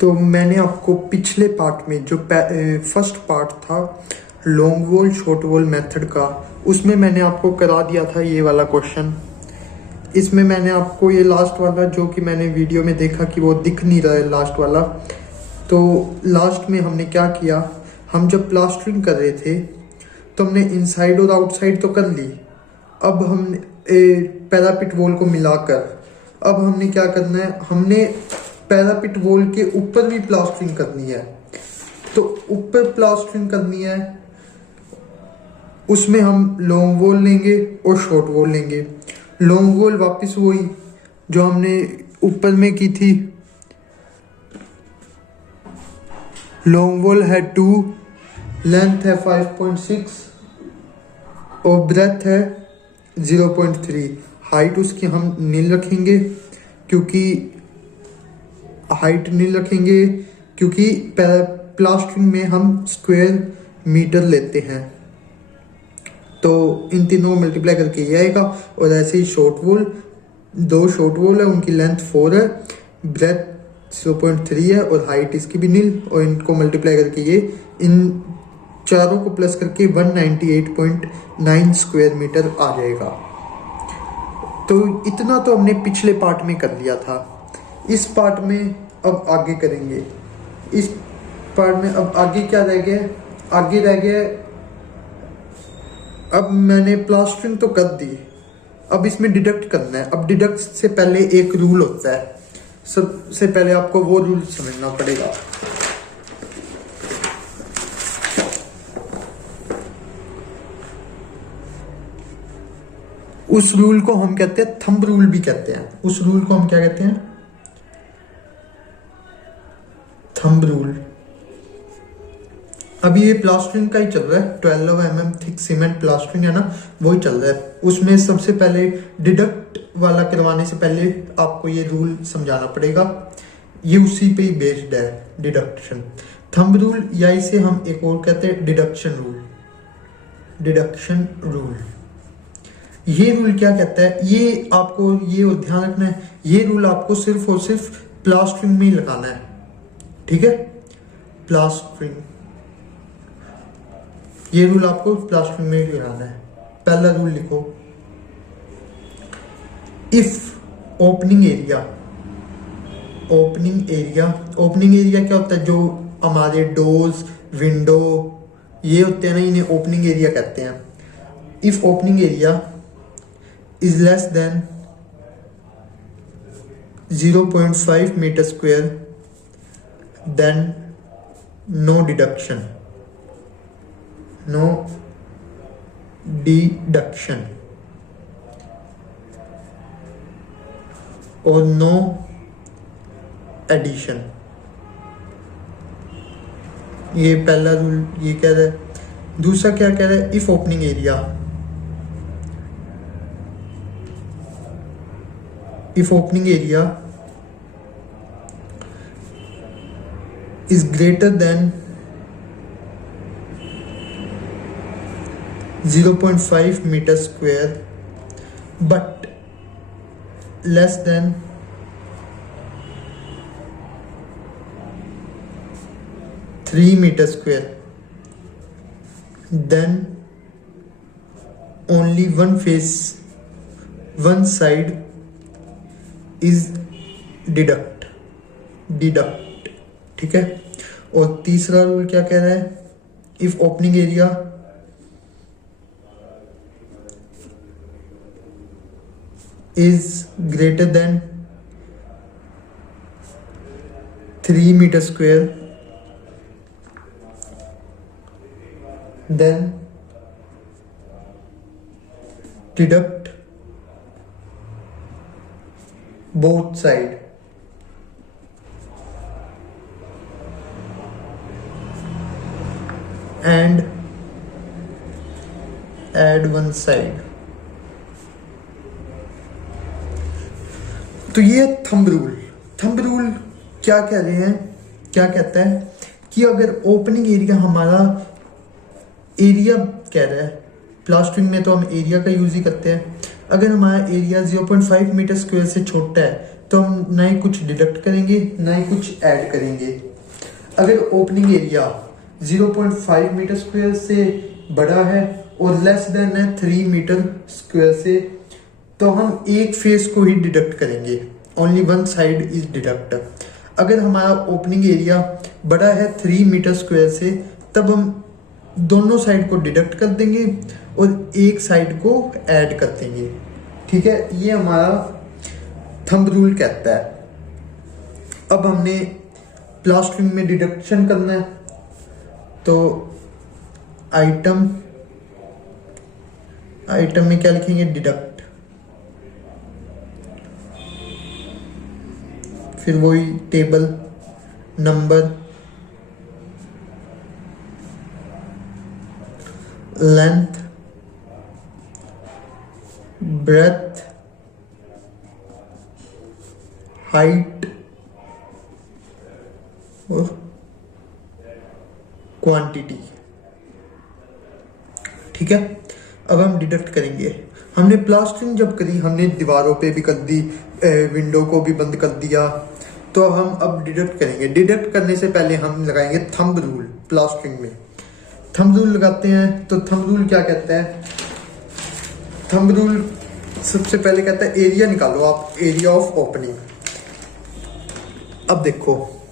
तो मैंने आपको पिछले पार्ट में जो फर्स्ट पार्ट था long wall short wall method का, उसमें मैंने आपको करा दिया था ये वाला क्वेश्चन। इसमें मैंने आपको ये लास्ट वाला जो कि मैंने वीडियो में देखा कि वो दिख नहीं रहा है लास्ट वाला, तो लास्ट में हमने क्या किया, हम जब प्लास्टरिंग कर रहे थे तो हमने इनसाइड और आउटसाइड तो कर ली। अब हमने पैरापिट वॉल को मिलाकर अब हमने क्या करना है, हमने पैरापिट वॉल के ऊपर भी प्लास्टरिंग करनी है। तो ऊपर प्लास्टरिंग करनी है, उसमें हम लॉन्ग वॉल लेंगे और शॉर्ट वॉल लेंगे। लॉन्ग वॉल वापस वही जो हमने ऊपर में की थी, लॉन्ग वॉल है 2, लेंथ है 5.6 और ब्रेथ है 0.3। हाइट उसकी हम नील रखेंगे क्योंकि प्लास्टरिंग में हम स्क्वायर मीटर लेते हैं, तो इन तीनों मल्टीप्लाई करके ये आएगा। और ऐसे ही शॉर्ट वॉल, 2 शॉर्ट वॉल है, उनकी लेंथ 4 है, ब्रेथ 0.3 है और हाइट इसकी भी नील, और इनको मल्टीप्लाई करके ये इन चारों को प्लस करके 198.9 स्क्वायर मीटर आ जाएगा। तो इतना तो हमने पिछले पार्ट में कर लिया था। इस पार्ट में अब आगे करेंगे। इस पार्ट में अब आगे क्या रह गया, आगे रह गया, अब मैंने प्लास्टरिंग तो कर दी, अब इसमें डिडक्ट करना है। अब डिडक्ट से पहले एक रूल होता है, सबसे पहले आपको वो रूल समझना पड़ेगा। उस रूल को हम कहते हैं थंब रूल भी कहते हैं। उस रूल को हम क्या कहते हैं, थंब रूल। अभी ये प्लास्टरिंग का ही चल रहा है, 12 mm थिक सीमेंट प्लास्टरिंग है ना, वही चल रहा है। उसमें सबसे पहले डिडक्ट वाला करवाने से पहले आपको ये रूल समझाना पड़ेगा, ये उसी पे ही बेस्ड है, डिडक्शन। थंब रूल या इसे हम एक और कहते हैं डिडक्शन रूल। डिडक्शन रूल, ये रूल क्या कहता है, ये आपको ये ध्यान रखना है, ये रूल आपको सिर्फ और सिर्फ प्लास्टरिंग में ही लगाना है, ठीक है। प्लास्टरिंग, ये रूल आपको प्लास्टरिंग में ही लगाना है। पहला रूल लिखो, इफ ओपनिंग एरिया क्या होता है, जो हमारे डोर्स विंडो ये होते हैं ना, इन्हें ओपनिंग एरिया कहते हैं। If opening area is less than 0.5 meter square, then no deduction or no addition। ये पहला रूल ये कह रहा है। दूसरा क्या कह रहा है, if opening area is greater than 0.5 meter square but less than 3 meter square, then only one side is deduct, ठीक है। और तीसरा रूल क्या कह रहा है, if opening area is greater than 3 meter square, then deduct both side and add one side। तो ये थंब रूल क्या कह रहे हैं, क्या कहता है कि अगर ओपनिंग एरिया हमारा एरिया कह रहा है, प्लास्टरिंग में तो हम एरिया का यूज ही करते हैं, अगर हमारा एरिया 0.5 मीटर स्क्वायर से छोटा है तो हम ना ही कुछ डिडक्ट करेंगे ना ही कुछ ऐड करेंगे। अगर ओपनिंग एरिया 0.5 मीटर स्क्वायर से बड़ा है और लेस देन है 3 मीटर स्क्वायर से, तो हम एक फेस को ही डिडक्ट करेंगे, only one side is deduct. अगर हमारा ओपनिंग एरिया बड़ा है 3 मीटर स्क्वायर से, तब हम दोनों साइड को डिडक्ट कर देंगे और एक साइड को ऐड कर देंगे। ठीक है, ये हमारा थंब रूल कहता है। अब हमने प्लास्टरिंग में डिडक्शन करना है, तो आइटम में क्या लिखेंगे, डिडक्ट, फिर वही table, number, length, breadth, height और क्वांटिटी। ठीक है, अब हम डिडक्ट करेंगे। हमने प्लास्टरिंग जब करी, हमने दीवारों पे भी कर दी, विंडो को भी बंद कर दिया, तो हम अब डिडक्ट करेंगे। डिडक्ट करने से पहले हम लगाएंगे थंब रूल। प्लास्टरिंग में थंब रूल लगाते हैं, तो थंब रूल क्या कहता है, थंब रूल सबसे पहले कहता है एरिया निकालो आप, एरिया ऑफ ओपनिंग। अब देखो,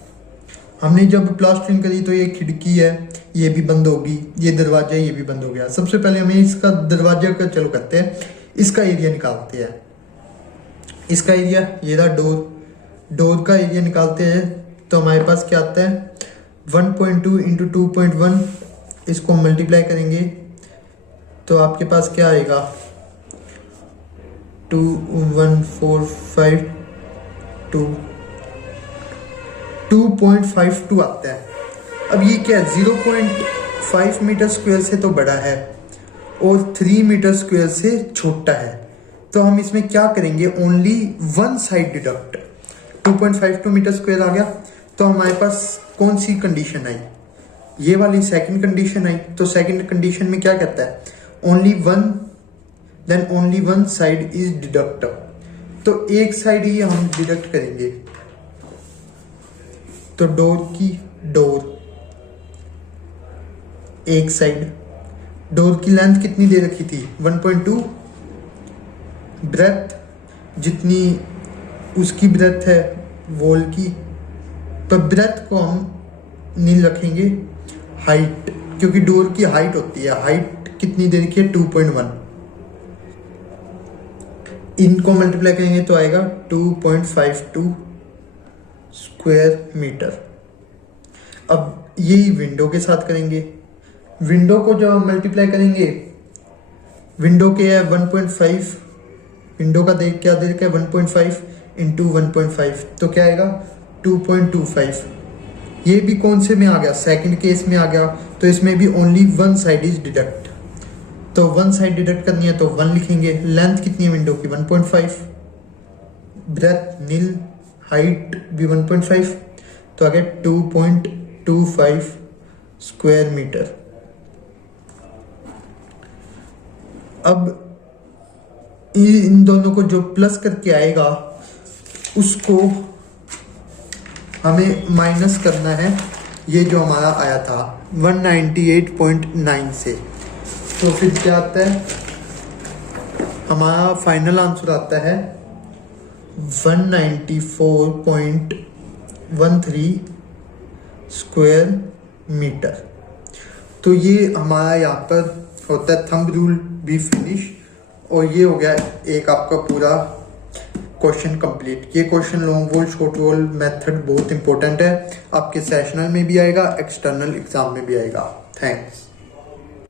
हमने जब प्लास्टरिंग करी तो ये खिड़की है, ये भी बंद होगी, ये दरवाजा है, ये भी बंद हो गया। सबसे पहले हमें इसका दरवाजा का चलो करते हैं, इसका एरिया निकालते हैं। इसका एरिया, ये रहा डोर का एरिया निकालते हैं, तो हमारे पास क्या आता है 1.2 इंटू 2.1, इसको मल्टीप्लाई करेंगे तो आपके पास क्या आएगा 2.52 आता है। अब ये क्या है, 0.5 मीटर स्क्वायर से तो बड़ा है और 3 मीटर स्क्वायर से छोटा है, तो हम इसमें क्या करेंगे, only one side deduct. 2.52 metre square आ गया, तो हमारे पास कौन सी कंडीशन आई, ये वाली सेकंड कंडीशन आई। तो सेकंड कंडीशन में क्या कहता है, only one side is deduct, तो एक साइड ही हम डिडक्ट करेंगे। तो डोर एक साइड, डोर की लेंथ कितनी दे रखी थी 1.2, ब्रेथ जितनी उसकी ब्रेथ है वॉल की, तो ब्रेथ को हम नील रखेंगे। हाइट, क्योंकि डोर की हाइट होती है, हाइट कितनी दे रखी है 2.1, इनको मल्टीप्लाई करेंगे तो आएगा 2.52 स्क्वायर मीटर। अब यही विंडो के साथ करेंगे। विंडो को जब हम मल्टीप्लाई करेंगे, विंडो के है 1.5, विंडो का देख क्या दे रखा है 1.5 इंटू 1.5, तो क्या आएगा 2.25। ये भी कौन से में आ गया, सेकंड केस में आ गया, तो इसमें भी only one side is deduct, तो वन साइड डिडक्ट करनी है तो 1 लिखेंगे। लेंथ कितनी है विंडो की 1.5, ब्रेथ नील, हाइट भी 1.5, तो आ गया 2.25 स्क्वायर मीटर। अब इन दोनों को जो प्लस करके आएगा उसको हमें माइनस करना है, ये जो हमारा आया था 198.9 से, तो फिर क्या आता है, हमारा फाइनल आंसर आता है 194.13 स्क्वायर मीटर। तो ये हमारा यहाँ पर होता है थंब रूल भी फिनिश, और ये हो गया एक आपका पूरा क्वेश्चन कंप्लीट। ये question long wall short wall method बहुत इंपॉर्टेंट है, आपके सेशनल में भी आएगा, एक्सटर्नल एग्जाम में भी आएगा। थैंक्स।